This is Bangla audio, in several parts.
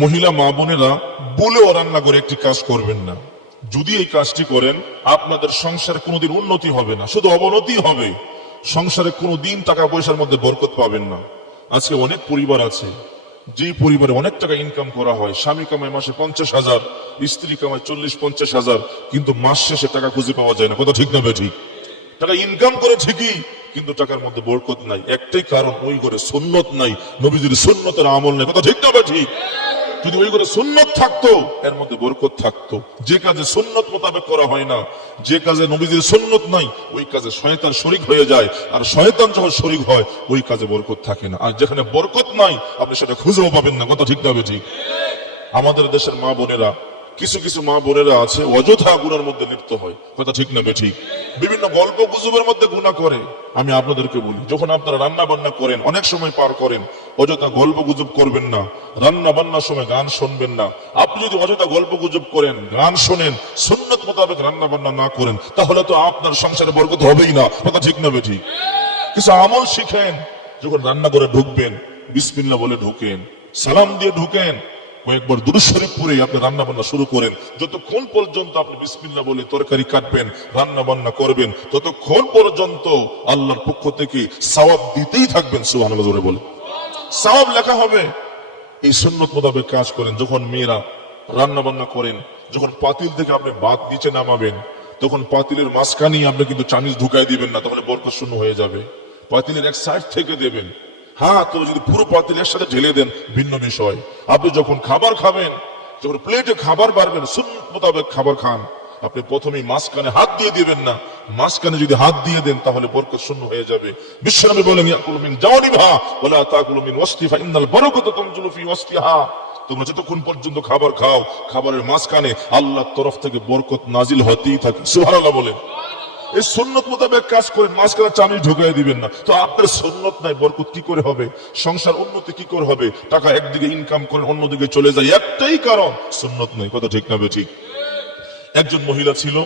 মহিলা মা বোনেরা বলেও রান্না করে একটি কাজ করবেন না। যদি এই কাজটি করেন আপনাদের সংসারে কোনোদিন উন্নতি হবে না, শুধু অবনতি হবে। সংসারে কোনোদিন টাকা পয়সার মধ্যে বরকত পাবেন না। আজকে অনেক পরিবার আছে যে পরিবারে অনেক টাকা ইনকাম করা হয়, স্বামী কামায় মাসে 50,000, স্ত্রী কামায় 40-50,000, কিন্তু মাস শেষে টাকা খুঁজে পাওয়া যায় না। কথা ঠিক না বেঠিক? টাকা ইনকাম করে ঠিকই, কিন্তু টাকার মধ্যে বরকত নাই। একটাই কারণ, ওই ঘরে সুন্নত নাই, নবীজির সুন্নতের আমল নাই। কথা ঠিক না বেঠিক? যদি ওই ঘরে সুন্নত থাকতো এর মধ্যে বরকত থাকতো। যে কাজে সুন্নত মোতাবেক করা হয় না, যে কাজে নবীজির সুন্নত নাই, ওই কাজে শয়তান শরীক হয়ে যায়, আর শয়তান যখন শরীক হয় ওই কাজে বরকত থাকে না। আর যেখানে বরকত নাই আপনি সেটা খুঁজেও পাবেন না। কথা ঠিক না বেঠিক? আমাদের দেশের মা বোনেরা, কিছু কিছু মা বোনেরা আছে অযথা গুনার মধ্যে লিপ্ত হয়। কথা ঠিক না বেঠিক? বিভিন্ন গল্প গুজবের মধ্যে গুনাহ করে। আমি আপনাদেরকে বলি, যখন আপনারা রান্না বান্না করেন, অনেক সময় পার করেন, অযথা গল্প গুজব করবেন না। রান্না বান্নার সময় গান শুনবেন না। আপনি যদি অযথা গল্প গুজব করেন, গান শোনেন, সুন্নত মোতাবেক রান্না বান্না না করেন, তাহলে তো আপনার সংসারে বরকত হবেই না। কথা ঠিক না বেঠিক? কিছু আমল শিখেন। যখন রান্না করে ঢুকবেন, বিসমিল্লাহ বলে ঢুকেন, সালাম দিয়ে ঢুকেন, কয়েকবার দুরূদ শরীফ পড়ে আপনি রান্না বান্না শুরু করেন। যতক্ষণ পর্যন্ত আপনি বিসমিল্লাহ বলে তরকারি কাটবেন, রান্না বান্না করবেন, ততক্ষণ পর্যন্ত আল্লাহর পক্ষ থেকে সওয়াব দিতেই থাকবেন। সুবহানাল্লাহ জোরে বলে সওয়াব লেখা হবে। এই সুন্নত মোতাবেক কাজ করেন। যখন মেয়েরা রান্না বান্না করেন, যখন পাতিল থেকে আপনি ভাত নিচে নামাবেন, তখন পাতিলের মাঝখানেই আপনি কিন্তু চামিচ ঢুকাই দিবেন না, তাহলে বরকত শূন্য হয়ে যাবে। পাতিলের এক সাইড থেকে দেবেন। হ্যাঁ, তো যদি পুরো পাতিল এর সাথে ঢেলে দেন ভিন্ন বিষয়। আপনি যখন খাবার খাবেন, যখন প্লেটে খাবার বাড়বেন, সুন্নত মোতাবেক খাবার খান। আপনি প্রথমেই মাঝখানে হাত দিয়ে দিবেন না। মাঝখানে যদি হাত দিয়ে দেন তাহলে বরকত শূন্য হয়ে যাবে। বিশ্বনবী বলেন, ইয়াকুলু মিন জাওয়ানিহা ওয়ালা তাকুলু মিন ওয়াসতিহা ইন্নাল বারাকাতা তানজুলু ফি ওয়াসতিহা। তোমরা যতক্ষণ পর্যন্ত খাবার খাও, খাবারের মাঝখানে আল্লাহর তরফ থেকে বরকত নাজিল হতেই থাকে। সুবহানাল্লাহ বলেন। এই সুন্নত মোতাবেক কাজ করেন, মাঝখানে চামিচ ঢুকাই দিবেন না। তো আপনার সুন্নত নাই, বরকত কি করে হবে? সংসার উন্নতি কি করে হবে? টাকা একদিকে ইনকাম করেন, অন্যদিকে চলে যায়, একটাই কারণ, সুন্নত নাই। কথা ঠিক না বেঠিক? একজন মহিলা ছিল,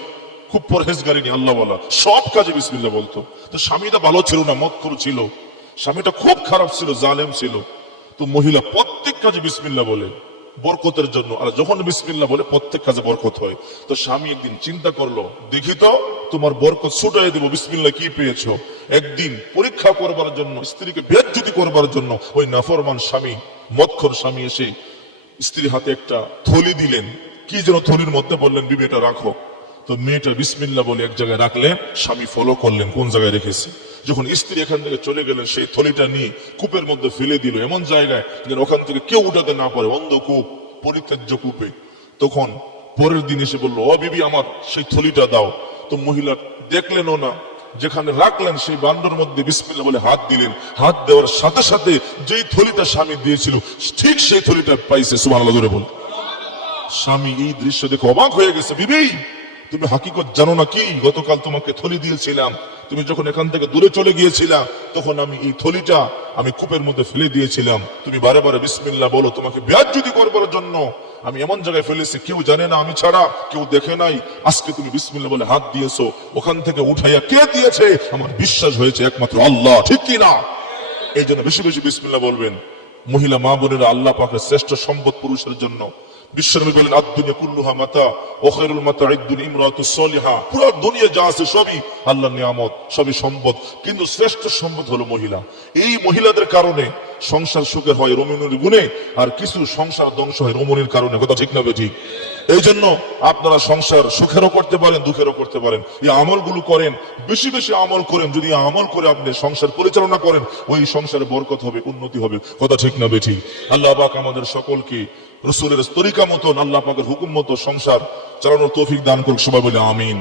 খুব পরহেজগারিনী, আল্লাহওয়ালা, সব কাজে বিসমিল্লাহ বলতো। তো স্বামীটা ভালো ছিল না, মদখোর ছিল, স্বামীটা খুব খারাপ ছিল, জালেম ছিল। তো মহিলা প্রত্যেক কাজে বিসমিল্লাহ বলে বরকতের জন্য, আর যখন বিসমিল্লাহ বলে প্রত্যেক কাজে বরকত হয়। তো স্বামী একদিন চিন্তা করলো, দেখি তো তোমার বরকত ছুটাই দেবো, বিসমিল্লাহ কি পেয়েছো। একদিন পরীক্ষা করবার জন্য, স্ত্রীকে বেজ্জতি করবার জন্য, ওই নাফরমান স্বামী, মদখোর স্বামী এসে স্ত্রীর হাতে একটা থলি দিলেন। কি যেন থলির মধ্যে বললেন, বিবি এটা রাখো। তো মেয়েটা বিসমিল্লাহ বলে এক জায়গায় রাখলেন, স্বামী ফলো করলেন কোন জায়গায় রেখেছে। যখন স্ত্রী এখান থেকে চলে গেলেন, সেই থলিটা নিয়ে কূপের মধ্যে ফেলে দিল, এমন জায়গায় যেন ওখান থেকে কেউ উঠাতে না পারে, অন্ধ কূপ, পরিত্যাজ্য কূপে। তখন পরের দিন এসে বললো, ও বিবি আমার সেই থলিটা দাও। তো মহিলা দেখলেনও না, যেখানে রাখলেন সেই বান্ডর মধ্যে বিসমিল্লাহ বলে হাত দিলেন। হাত দেওয়ার সাথে সাথে যেই থলিটা স্বামী দিয়েছিল, ঠিক সেই থলিটা পাইছে। সুবহানাল্লাহ জোরে বল। স্বামী এই দৃশ্য দেখে অবাক হয়ে গেছে। বিবি, তুমি হাকিকত জানো না কি? গতকাল তোমাকে থলি দিয়েছিলাম, তুমি যখন এখান থেকে দূরে চলে গিয়েছিলাম, তখন আমি এই থলিটা আমি কূপের মধ্যে ফেলে দিয়েছিলাম। তুমি বারে বারে বিসমিল্লাহ বলো, তোমাকে বেয়াজ্জতি করবার জন্য আমি এমন জায়গায় ফেলেছি, কেউ জানে না আমি ছাড়া, কেউ দেখে নাই। আজকে তুমি বিসমিল্লাহ বলে হাত দিয়েছো, ওখান থেকে উঠাইয়া কে দিয়েছে? আমার বিশ্বাস হয়েছে একমাত্র আল্লাহ। ঠিক কি না? এই জন্য বেশি বেশি বিসমিল্লাহ বলবেন। মহিলা মা বোনেরা, আল্লাহ পাকের শ্রেষ্ঠ সম্পদ পুরুষের জন্য। বিশ্বনবী বলেন, আদ-দুনিয়া কুল্লুহা মাতা ওয়া খায়রুল মাতা'id-দুনিয়া ইমরাতুস সালিহা। পুরো দুনিয়া যা আছে সবই আল্লাহর নিয়ামত, সবই সম্পদ, কিন্তু শ্রেষ্ঠ সম্পদ হলো মহিলা। এই মহিলাদের কারণে সংসার সুখের হয় রমণীর গুণে, আর কিছু সংসার ধ্বংস হয় রমণীর কারণে। কথা ঠিক না বেঠিক? এই জন্য আপনারা সংসার সুখেরও করতে পারেন, দুঃখেরও করতে পারেন। এই আমলগুলো করেন, বেশি বেশি আমল করেন। যদি আমল করে আপনি সংসার পরিচালনা করেন, ওই সংসারে বরকত হবে, উন্নতি হবে। কথা ঠিক না বেঠিক? আল্লাহ পাক আমাদের সকলকে রাসূলের তরিকা মতন, আল্লাহ পাকের হুকুম মতো সংসার চালানোর তৌফিক দান করুক। সবাই বলে আমিন।